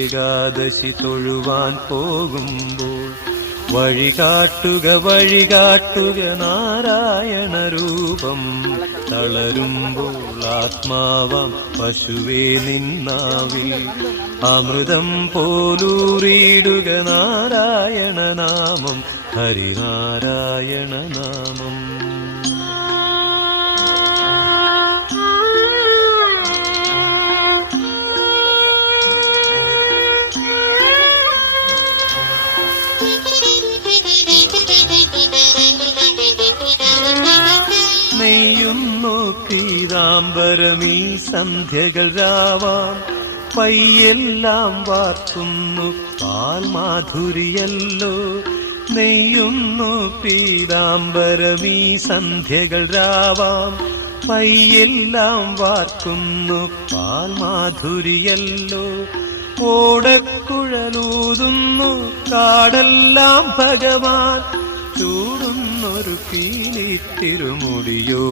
ഏകാദശി തൊഴുവാൻ പോകുമ്പോൾ വഴികാട്ടുക നാരായണ രൂപം. തളരുമ്പോൾ ആത്മാവാം പശുവേ നിന്നാവിൽ അമൃതം പോലൂറിയിടുക നാരായണ നാമം, ഹരിനാരായണ നാമം. നെയ്യുന്നു പീതാംബരമീ സന്ധ്യകൾ രാവാം, പയ്യെല്ലാം വാർക്കുന്നു പാൽമാധുരിയല്ലോ. നെയ്യുന്നു പീതാംബരമീ സന്ധ്യകൾ രാവാം, പയ്യെല്ലാം വാർക്കുന്നു പാൽമാധുരിയല്ലോ. ഓടക്കുഴലൂതുന്നു കാടെല്ലാം ഭഗവാൻ, ചൂടുന്നൊരു പീലി തിരുമുടിയോ.